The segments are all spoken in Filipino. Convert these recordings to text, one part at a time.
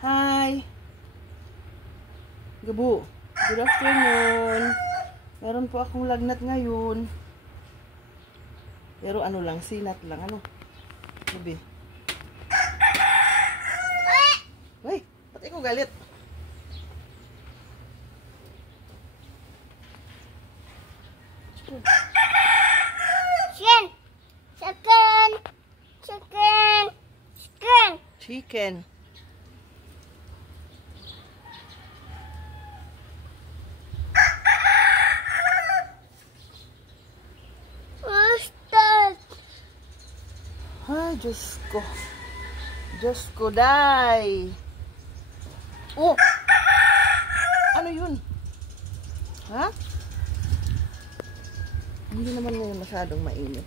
Hi! Gabo, good afternoon. Meron po akong lagnat ngayon. Pero ano lang, sinat lang. Ano? Gabi. Ay! Ba't ikaw galit? Chicken! Chicken! Chicken! Chicken! Chicken. What's that? Ay, Diyos ko. Diyos ko, day. Oh! Ano yun? Ha? Hindi naman ngayon masyadong mainit.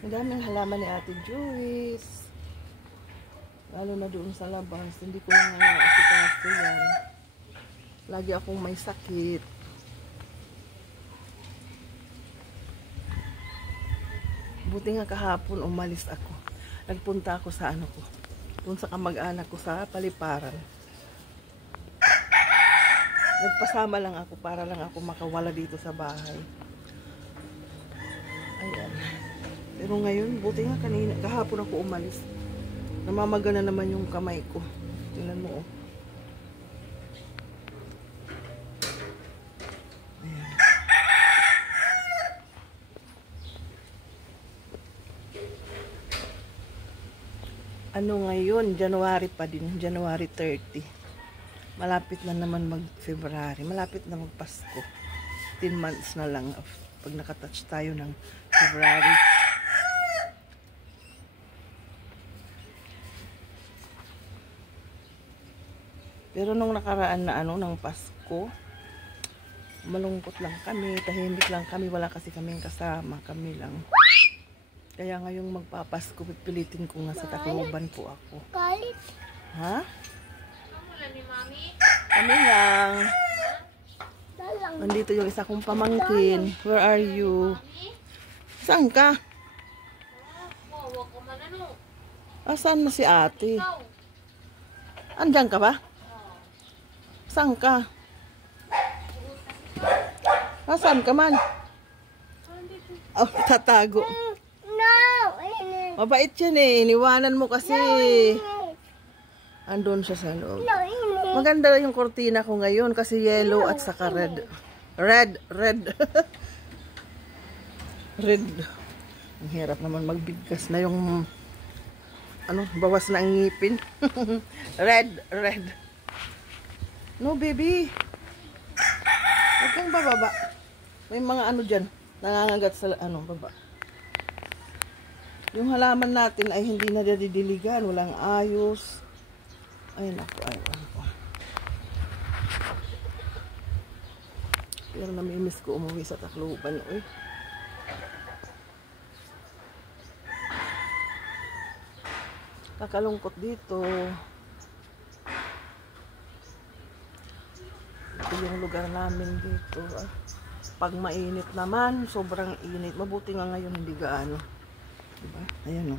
Ang daming halaman ni Ate Joyce. Lalo na doon sa labas. Hindi ko lang asikaso yan. Lagi akong may sakit. Buti nga kahapon umalis ako. Nagpunta ako sa ano ko. Doon sa kamag-anak ko sa Paliparan. Nagpasama lang ako para lang ako makawala dito sa bahay. Ayan. Pero ngayon, buti nga kanina, kahapon ako umalis. Namamaga na naman yung kamay ko. Tingnan mo, oh. Ayan. Ano ngayon? January pa din. January 30. Malapit na naman mag-February. Malapit na mag-Pasko. 10 months na lang pag nakatouch tayo ng February. Pero nung nakaraan na ano, ng Pasko, malungkot lang kami, tahimik lang kami, wala kasi kaming kasama, kami lang. Kaya ngayong magpapasko, pipilitin ko nga sa Tacloban po ako. Galit. Ha? Ni Mami? Kami lang. Dalang. Nandito yung isa kong pamangkin. Where are you? Saan ka? Saan na si ate? Andyan ka ba? Saan ka? Saan ka man? Oh, tatago. No! Mabait yan eh. Iniwanan mo kasi. Andun siya sa loob. No, Maganda yung kortina ko ngayon kasi yellow at saka red. Red. Red. Ang hirap naman magbigkas na yung ano, bawas na ang ngipin. Red. No, baby. Huwag kang bababa. May mga ano dyan. Nangangagat sa ano, baba. Yung halaman natin ay hindi na didiligan. Walang ayos. Ay, naku. Pero namimiss ko umuwi sa Tacloban. Uy. Kakalungkot dito. Ito yung lugar namin dito. Pag mainit naman, sobrang init. Mabuti nga ngayon hindi gaano. Diba? Ayan o.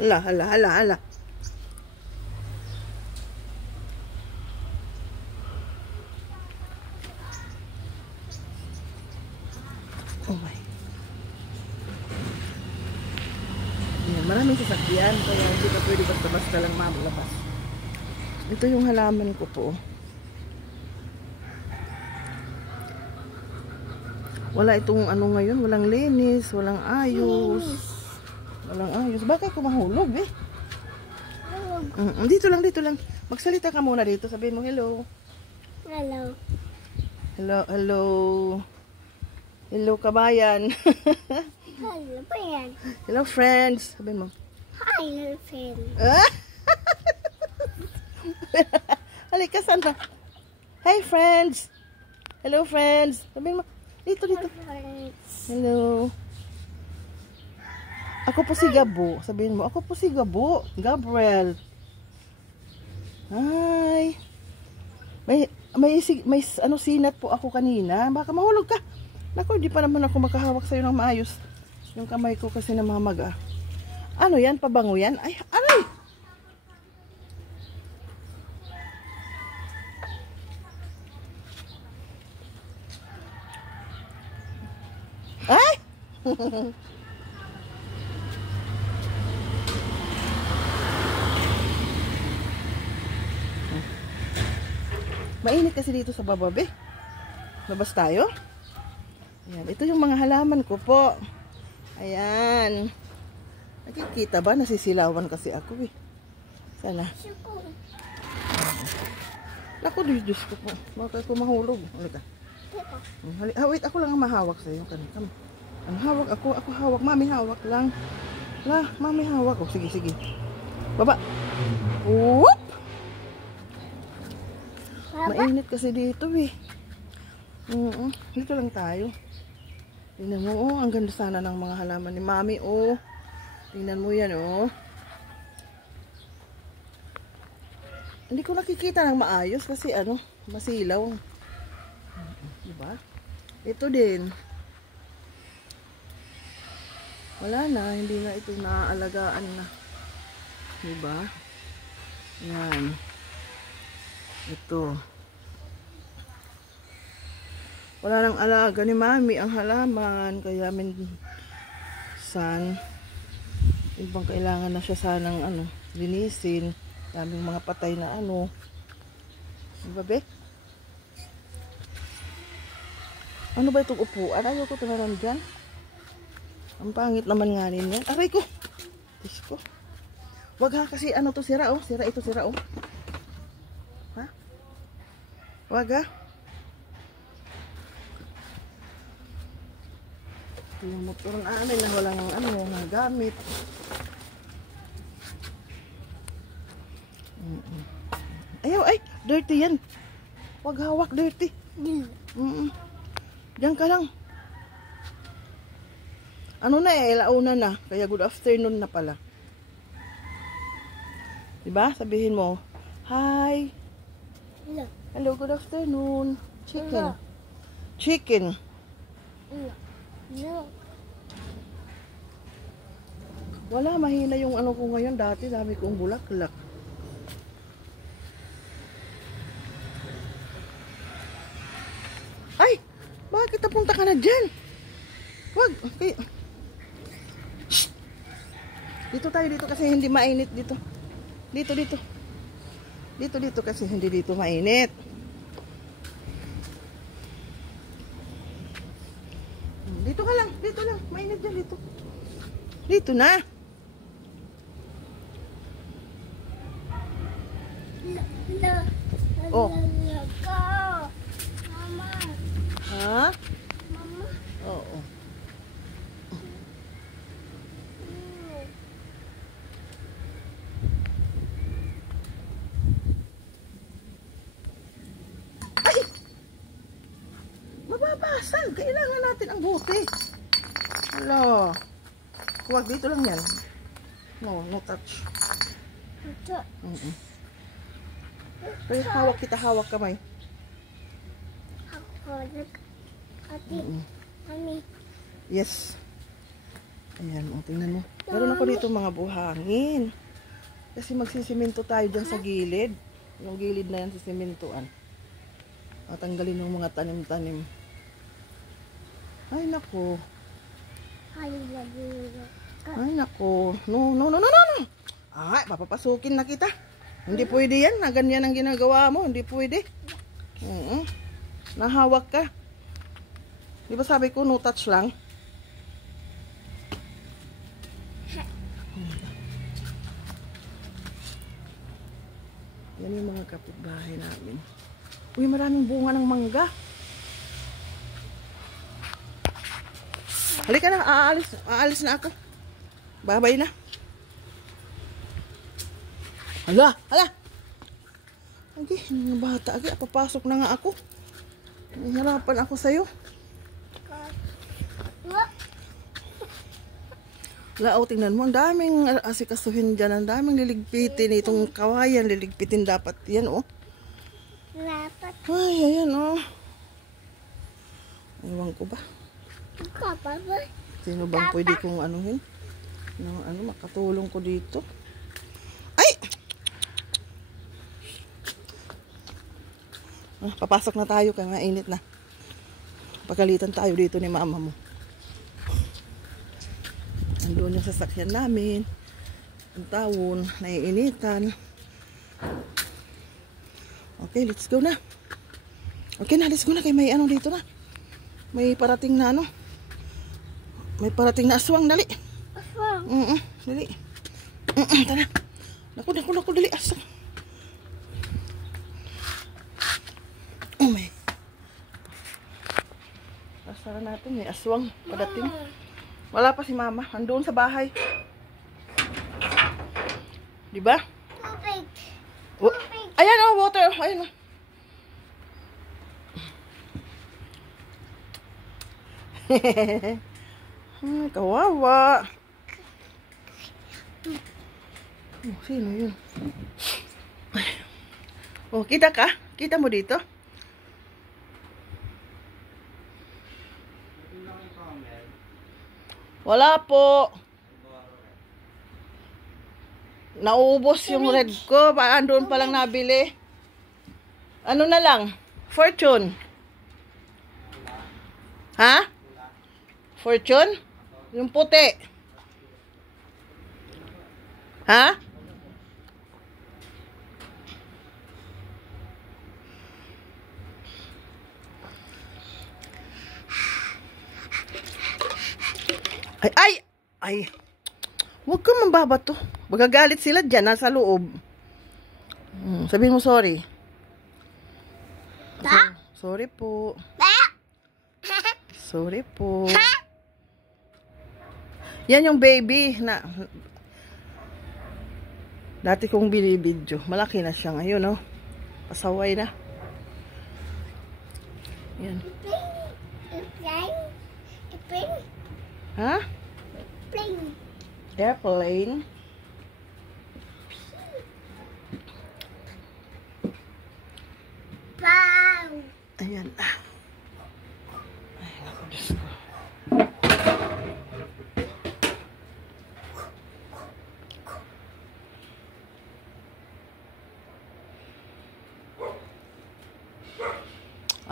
Hala. Oh my. Ayan, maraming sasakyan. Kaya hindi ka pwede basta-basta lang maglabas. Ito yung halaman ko po. Wala itong ano ngayon, walang linis, walang ayos. Bakit ko mahulog eh? Dito lang. Magsalita ka muna dito. Sabihin mo hello. Hello kabayan. Hello pa yan. Hello friends. Sabihin mo. Hi, little friend. Halika sana. Hey friends. Hello friends. Sabihin mo. Dito. Hello. Ako po si Gabo. Sabihin mo, ako po si Gabo. Gabriel. Hi. may ano sinat po ako kanina. Baka mahulog ka. Naku, hindi pa naman ako makahawak sa'yo ng maayos. Yung kamay ko kasi namamaga. Ano yan? Pabango yan? Ay, aray! Ay! Mainit kasi dito sa bababe. Labas tayo. Ayan, ito yung mga halaman ko po. Ayan. Nakikita ba? Nasisilawan kasi ako eh. Sana. Naku, Diyos ko po. Bakit ko mahulog? Halika. Wait, ako lang ang mahawak sa'yo. Ano, hawak ako? Ako hawak. Mami, hawak lang. Mami, hawak. Oh, sige, sige. Baba. Whoop! Mainit kasi dito eh. Dito lang tayo. Tingnan mo, oh, ang ganda sana ng mga halaman ni Mami, oh. Tingnan mo yan, oh. Hindi ko nakikita ng maayos kasi ano, masilaw. Diba? Ito din. Wala na, hindi na ito naaalagaan na. Diba? Yan. Ito. Wala nang alaga ni Mami ang halaman. Kaya minsan ibang kailangan na siya sanang ano, linisin. Daming mga patay na ano. Diba, be? Ano ba itong upuan? Ayaw ko tumanan dyan. Ang pangit naman nga rin yan. Aray ko! Diyos ko. Wag ha, kasi ano to, sira oh. Sira ito, sira oh. Ha? Wag ha. Yung motor namin na walang ano, mga gamit. Ayaw, ay! Dirty yan. Wag hawak, dirty. Diyan ka lang. Ano na eh, launa na. Kaya good afternoon na pala. Diba? Sabihin mo, hi. Hello. Hello, good afternoon. Chicken. Hello. Chicken. No. Wala, mahina yung ano ko ngayon. Dati, dami kong bulaklak. Ay! Bakit napunta ka na dyan? Wag. Okay. Shh! Dito tayo dito kasi hindi mainit dito. Dito, dito. Dito kasi hindi dito mainit. Dito ka lang. Dito lang. Mainit dyan dito. Dito na. Oh. Mama. Ha? Mama. Oo. Ay! Mababasag. Kailangan natin ang bote. Hala. Huwag, dito lang yan. No, no touch. Ito. Pero hawak kita, hawak kamay. Ako. Ate. Mami. Yes. Ayan, o, tingnan mo. Meron ako dito mga buhangin. Kasi magsisiminto tayo dyan sa gilid. Yung gilid na yan sa simintuan. Tatanggalin ng mga tanim-tanim. Ay, nako. I love you. Ay, nako. No. Ay, papapasukin na kita. Hindi pwede yan. Na ganyan ang ginagawa mo. Hindi pwede. Nahawak ka. Di ba sabi ko, no touch lang? Yan yung mga kapitbahay namin. Uy, maraming bunga ng mangga. Halika na, aalis na ako. Babay na. Hala. Agi, mga bata, agi, papasok na nga ako. Nahihirapan ako sa'yo. Lao, tingnan mo, ang daming asikasuhin dyan, ang daming liligpitin. Itong kawayan, liligpitin dapat yan, oh. Dapat. Ay, ayan oh. Ewan ko ba? Ikaw pa ba? Sino bang pwede kong anuhin? Makatulong ko dito. Ay! Papasok na tayo kaya mainit na. Pagalitan tayo dito ni mama mo. Andun yung sasakyan namin. Ang tawon, naiinitan. Okay, let's go na. Okay na, let's go na. Kaya may ano dito na. May parating na ano. May parating na aswang, dali. Aswang? Dali. Tara. Naku, dali, aswang. Oh, may. Asara natin, may aswang padating. Wala pa si mama. Andun sa bahay. Diba? Tubig. Oh. Ayan oh, water. Ayan oh. Kawawa. Oh, sino yun? Oh, kita ka? Kita mo dito? Wala po. Naubos yung red ko. Andun pa lang nabili. Ano na lang? Fortune. Ha? Fortune? Yung puti. Ha? Ay. Huwag ka mambabato. Magagalit sila dyan, nasa loob. Sabihin mo sorry. Sorry po. Sorry po. Yan yung baby na dati kong binibidyo. Malaki na siya ngayon, no? Pasaway na. Yan. Ha? Airplane. Ayan. Ay, naku, Diyos ko.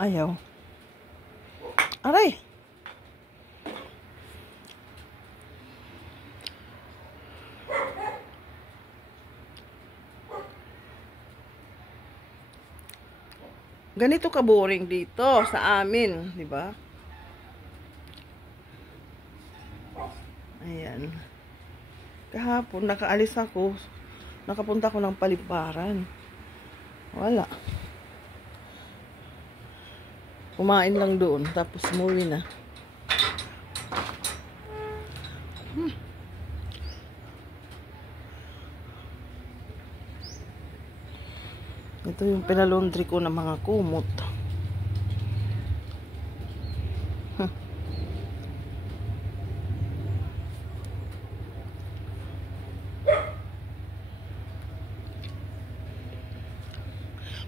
Ayaw. Aray! Ganito ka boring dito sa amin, di ba? Ayan. Kahapon nakaalis ako. Nakapunta ko ng Paliparan. Wala. Kumain lang doon tapos umuwi na. Ito yung pinalondry ko ng mga kumot.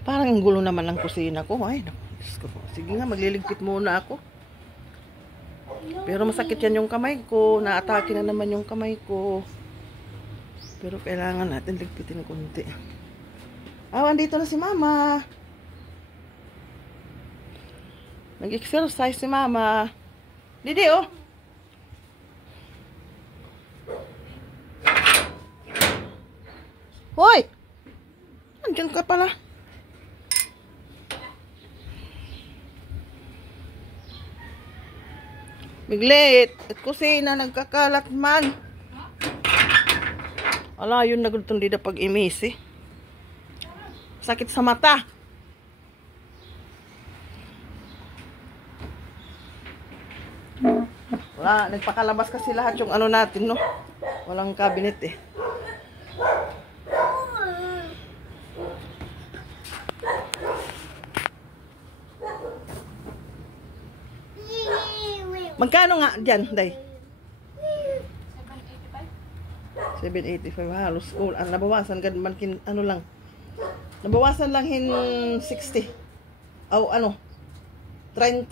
Parang ang gulo naman ng kusina ko. Ay, Diyos ko. Sige nga, magliligpit muna ako. Pero masakit yan yung kamay ko. Naatake na naman yung kamay ko. Pero kailangan natin ligpitin konti. Andito na si mama. Nag-exercise si mama. Didi, oh. Hoy! Andiyan ka pala. Biglit. At kusina, nagkakalat man. Ala, yun nagultong dida pag imisi. Sakit sa mata. Wala, nagpakalabas kasi lahat yung ano natin, no? Walang cabinet eh. Magkano nga dyan, Day? 785. 785 halos. Nabawasan ka man ano lang. Nabawasan lang 60. O ano, 30.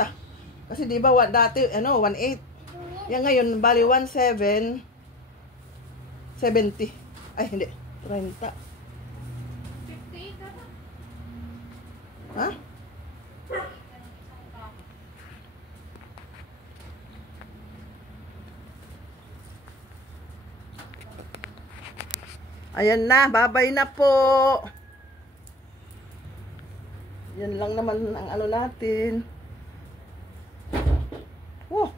Kasi di ba dati 18. Yan ngayon bali 17 70. Ay hindi, 30. 50 ka ba? Ha? Ayan na, babay na po. Yan lang naman ang ano natin. Oh.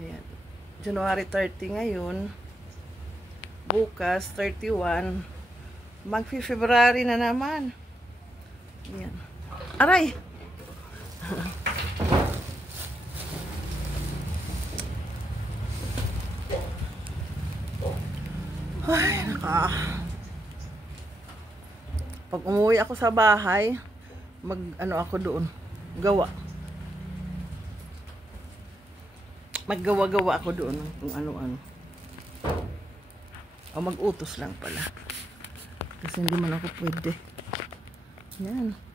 Ayan. January 30 ngayon. Bukas, 31. Mag-February na naman. Ayan. Aray! Ay, Pag umuwi ako sa bahay, ako doon. Gawa. Maggawa-gawa ako doon kung ano-ano. O mag-utos lang pala. Kasi hindi man ako pwede. Yan.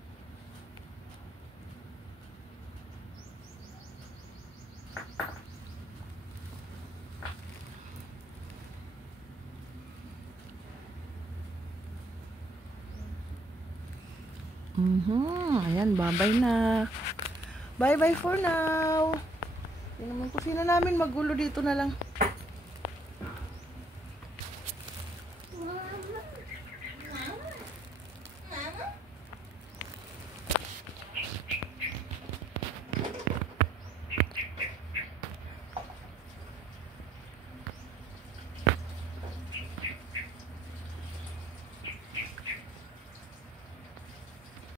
Ayan, bye-bye na. Bye-bye for now. Yan naman kusina namin, magulo dito na lang.